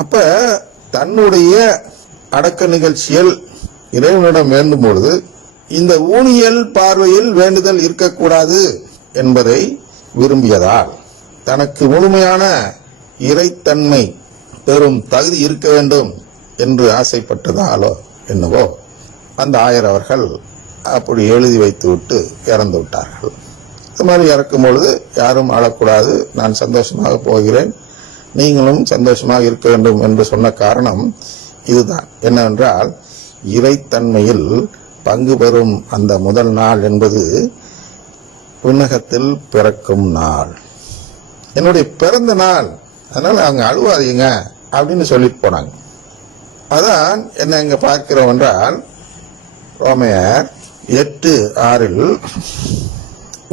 அப்ப தன்னுடைய அடக்க நிகழ்ச்சியில் இறைவனிடம் வேண்டும் பொழுது இந்த ஊனியல் பார்வையில் வேண்டுதல் இருக்கக்கூடாது என்பதை விரும்பியதால், தனக்கு முழுமையான இறைத்தன்மை பெறும் தகுதி இருக்க வேண்டும் என்று ஆசைப்பட்டதாலோ என்னவோ அந்த ஆயர் அவர்கள் அப்படி எழுதி வைத்துவிட்டு இறந்து விட்டார்கள். இது மாதிரி இறக்கும் பொழுது யாரும் அழக்கூடாது, நான் சந்தோஷமாக போகிறேன், நீங்களும் சந்தோஷமாக இருக்க வேண்டும் என்று சொன்ன காரணம் இதுதான். என்னவென்றால், இறைத்தன்மையில் பங்கு பெறும் அந்த முதல் நாள் என்பது விண்ணகத்தில் பிறக்கும் நாள், என்னுடைய பிறந்த நாள், அதனால அவங்க அழுவாதீங்க அப்படின்னு சொல்லிட்டு போனாங்க. அதான் என்ன இங்க பார்க்கிறோம் என்றால், ரோமையர் 8:6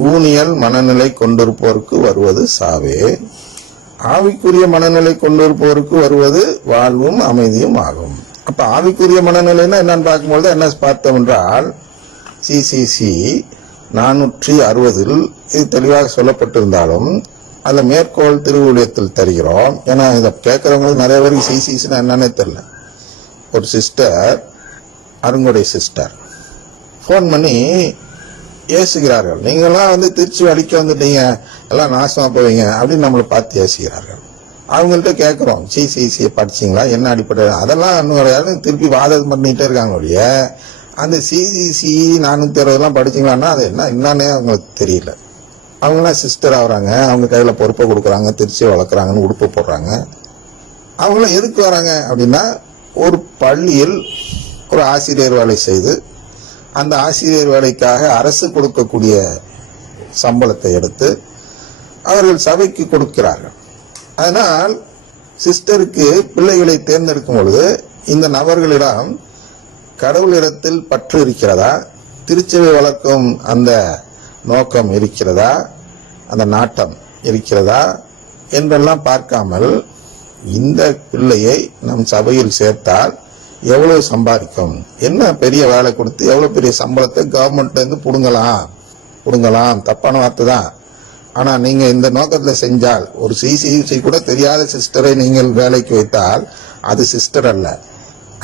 ஊனியல் மனநிலை கொண்டிருப்போருக்கு வருவது சாவே, ஆவிக்குரிய மனநிலை கொண்டிருப்போருக்கு வருவது வாழ்வும் அமைதியும் ஆகும். அப்ப ஆவிக்குரிய மனநிலைன்னா என்னன்னு பார்க்கும்போது என்ன பார்த்தோம் என்றால், சிசிசி 460 இது தெளிவாக சொல்லப்பட்டிருந்தாலும் அந்த மேற்கோள் திருவுளியத்தில் தருகிறோம். ஏன்னா இதை கேட்கறவங்களுக்கு நிறைய பேருக்கு சிசிசின்னா என்னன்னே தெரியல. ஒரு சிஸ்டர், அருங்கொடை சிஸ்டர் போன் பண்ணி ஏசுகிறார்கள், நீங்கெல்லாம் திருச்சி வலிக்க வந்துட்டீங்க, எல்லாம் நாசமா போவீங்க அப்படின்னு நம்மளை பார்த்து ஏசுகிறார்கள். அவங்கள்ட்ட கேட்கிறோம், சிசிசியை படிச்சீங்களா, என்ன அடிப்படையில், அதெல்லாம் இன்னும் கிடையாது, திருப்பி வாதம் பண்ணிட்டே இருக்காங்க ஒழிய அந்த சிசிசி 460 படிச்சீங்களான்னா அது என்னன்னே அவங்களுக்கு தெரியல. அவங்களாம் சிஸ்டர் ஆகுறாங்க, அவங்க கையில பொறுப்பை கொடுக்குறாங்க, திருச்சியை வளர்க்குறாங்கன்னு உடுப்பு போடுறாங்க. அவங்களாம் எதுக்கு வராங்க அப்படின்னா, ஒரு பள்ளியில் ஒரு ஆசிரியர் வேலை செய்து அந்த ஆசிரியர் வேலைக்காக அரசு கொடுக்கக்கூடிய சம்பளத்தை எடுத்து அவர்கள் சபைக்கு கொடுக்கிறார்கள். அதனால் சிஸ்டருக்கு பிள்ளைகளை தேர்ந்தெடுக்கும் பொழுது இந்த நபர்களிடம் கடவுளிடத்தில் பற்று இருக்கிறதா, திருச்சபை வளர்க்கும் அந்த நோக்கம் இருக்கிறதா, அந்த நாட்டம் இருக்கிறதா என்றெல்லாம் பார்க்காமல், இந்த பிள்ளையை நம் சபையில் சேர்த்தால் எவ்வளவு சம்பாதிக்கும், என்ன பெரிய வேலை கொடுத்து எவ்வளவு பெரிய சம்பளத்தை கவர்மெண்ட்ல இருந்து புடுங்கலாம், தப்பான வார்த்தை தான். ஆனா நீங்க இந்த நோக்கத்துல செஞ்சால், ஒரு சிசிசி கூட தெரியாத சிஸ்டரை நீங்கள் வேலைக்கு வைத்தால் அது சிஸ்டர் அல்ல.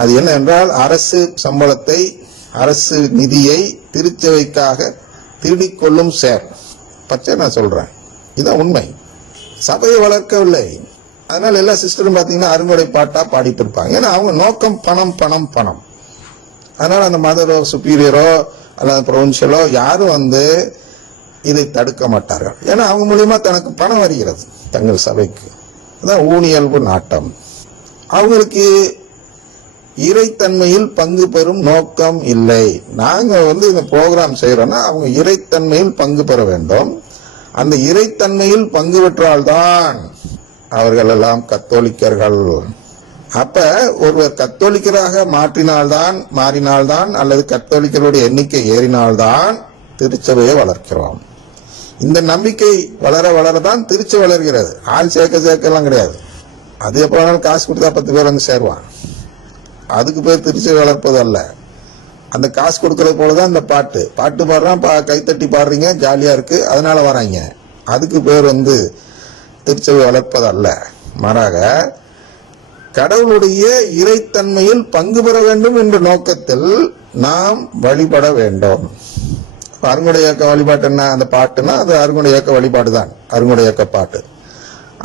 அது என்ன என்றால், அரசு சம்பளத்தை, அரசு நிதியை திருச்சபைக்காக திருடிக்கொள்ளும் சேர். பச்சை நான் சொல்றேன், இதான் உண்மை. சபையை வளர்க்கவில்லை. அதனால எல்லா சிஸ்டரும் பாத்தீங்கன்னா அருங்கொடை பாட்டா பாடிட்டு இருப்பாங்க. ஏன்னா அவங்க நோக்கம் பணம் பணம் பணம். அதனால அந்த மதரோ சுப்பீரியரோ அல்லது ப்ரொவின்சியலோ யாரும் இதை தடுக்க மாட்டார்கள். ஏன்னா அவங்க மூலியமா தனக்கு பணம் வருகிறது தங்கள் சபைக்கு. அதான் ஊனியல்பு நாட்டம். அவங்களுக்கு இறைத்தன்மையில் பங்கு பெறும் நோக்கம் இல்லை. நாங்க இந்த ப்ரோக்ராம் செய்யறோம்னா அவங்க இறைத்தன்மையில் பங்கு பெற வேண்டும். அந்த இறைத்தன்மையில் பங்கு பெற்றால்தான் அவர்கள் எல்லாம் கத்தோலிக்கர்கள். அப்ப ஒருவர் கத்தோலிக்கராக மாறினால்தான் அல்லது கத்தோலிக்கருடைய எண்ணிக்கை ஏறினால்தான் திருச்சபையை வளர்க்கிறோம். இந்த நம்பிக்கை வளர வளரதான் திருச்சி வளர்கிறது. ஆள் சேர்க்க எல்லாம் கிடையாது. அது எப்ப வேணாலும் காசு கொடுத்தா 10 பேர் சேருவான். அதுக்கு பேர் திருச்சி வளர்ப்பது அல்ல. அந்த காசு கொடுக்கறது போலதான் இந்த பாட்டு பாடுறான், கைத்தட்டி பாடுறீங்க, ஜாலியா இருக்கு, அதனால வராங்க. அதுக்கு பேர் திருச்சபை வளர்ப்பது அல்ல. மாறாக கடவுளுடைய இறைத்தன்மையில் பங்கு பெற வேண்டும் என்ற நோக்கத்தில் நாம் வழிபட வேண்டும். அருங்கொடை இயக்க வழிபாட்டு என்ன, அந்த பாட்டுனா அது அருங்கொடை இயக்க வழிபாடு தான். அருங்கொடை இயக்க பாட்டு,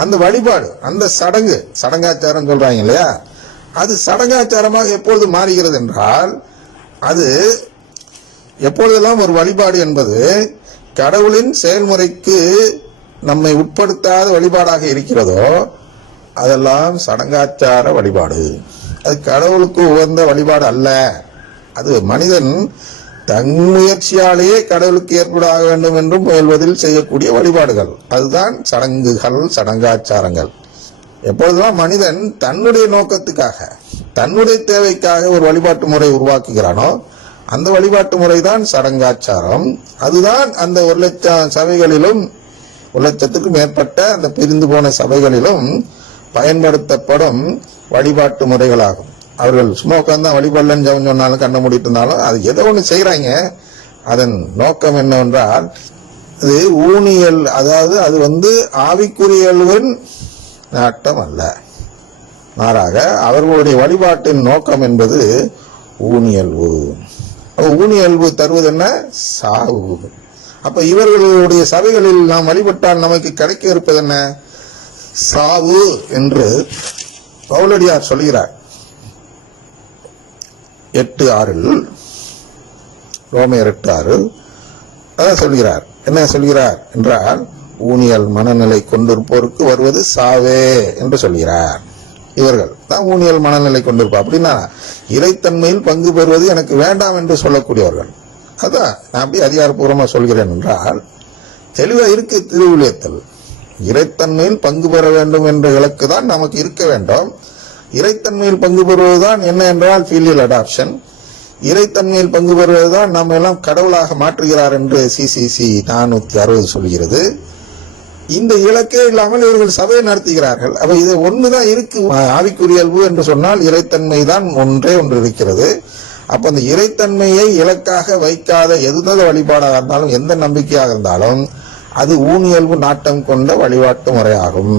அந்த வழிபாடு, அந்த சடங்காச்சாரம் சொல்றாங்க இல்லையா, அது சடங்காச்சாரமாக எப்பொழுது மாறுகிறது என்றால், அது எப்பொழுதெல்லாம் ஒரு வழிபாடு என்பது கடவுளின் செயல்முறைக்கு நம்மை உட்படுத்தாத வழிபாடாக இருக்கிறதோ அதெல்லாம் சடங்காச்சார வழிபாடு. அது கடவுளுக்கு உகந்த வழிபாடு அல்ல. அது மனிதன் தன் முயற்சியாலேயே கடவுளுக்கு ஏற்படாக வேண்டும் என்று முயல்வதில் செய்யக்கூடிய வழிபாடுகள். அதுதான் சடங்குகள், சடங்காச்சாரங்கள். எப்பொழுதுதான் மனிதன் தன்னுடைய நோக்கத்துக்காக, தன்னுடைய தேவைக்காக ஒரு வழிபாட்டு முறை உருவாக்குகிறானோ அந்த வழிபாட்டு முறைதான் சடங்காச்சாரம். அதுதான் அந்த 1,00,000 சபைகளிலும் 1,00,000க்கும் மேற்பட்ட அந்த பிரிந்து போன சபைகளிலும் பயன்படுத்தப்படும் வழிபாட்டு முறைகளாகும். அவர்கள் சும்மா உட்கார்ந்தா வழிபடலன்னு சொன்னாலும், கண்ண மூடிட்டு இருந்தாலும் அது ஏதோ ஒண்ணு செய்யறாங்க. அதன் நோக்கம் என்னவென்றால் அது ஊனியல், அதாவது அது ஆவிக்குரியல்வின் நாட்டம் அல்ல. மாறாக அவர்களுடைய வழிபாட்டின் நோக்கம் என்பது ஊனியல்பு. அப்ப ஊனியல்பு தருவது என்ன? சாவு. அப்ப இவர்களுடைய சபைகளில் நாம் வழிபட்டால் நமக்கு கிடைக்க இருப்பது என்ன? சாவு என்று பவுலடியார் சொல்கிறார். 8:6 ரோமையர் 8:6 அதான் சொல்கிறார். என்ன சொல்கிறார் என்றால், ஊனியல் மனநிலை கொண்டிருப்போருக்கு வருவது சாவே என்று சொல்கிறார். இவர்கள் தான் ஊனியல் மனநிலை கொண்டிருப்பா. அப்படின்னா இறைத்தன்மையில் பங்கு பெறுவது எனக்கு வேண்டாம் என்று சொல்லக்கூடியவர்கள். அதான் நான் அப்படி அதிகாரப்பூர்வமா சொல்கிறேன் என்றால், தெளிவா இருக்கு திருவுளியத்தில். இறைத்தன்மையில் பங்கு பெற வேண்டும் என்ற இலக்கு தான் நமக்கு இருக்க வேண்டும். இறைத்தன்மையில் பங்கு பெறுவதுதான் என்ன என்றால் ஃபீலியல் அடாப்ஷன். இறைத்தன்மையில் பங்கு பெறுவதுதான் நம்ம எல்லாம் கடவுளாக மாற்றுகிறார் என்று சிசிசி 460 சொல்கிறது. இந்த இலக்கே இல்லாமல் இவர்கள் சபையை நடத்துகிறார்கள். அப்ப இது ஒண்ணுதான் இருக்கு. ஆவிக்குரியல்பு என்று சொன்னால் இறைத்தன்மை தான் ஒன்றே ஒன்று இருக்கிறது. அப்ப அந்த இறைத்தன்மையை இலக்காக வைக்காத எந்த வழிபாடாக இருந்தாலும், எந்த நம்பிக்கையாக இருந்தாலும், அது ஊனியல்பு நாட்டம் கொண்ட வழிபாட்டு முறையாகும்.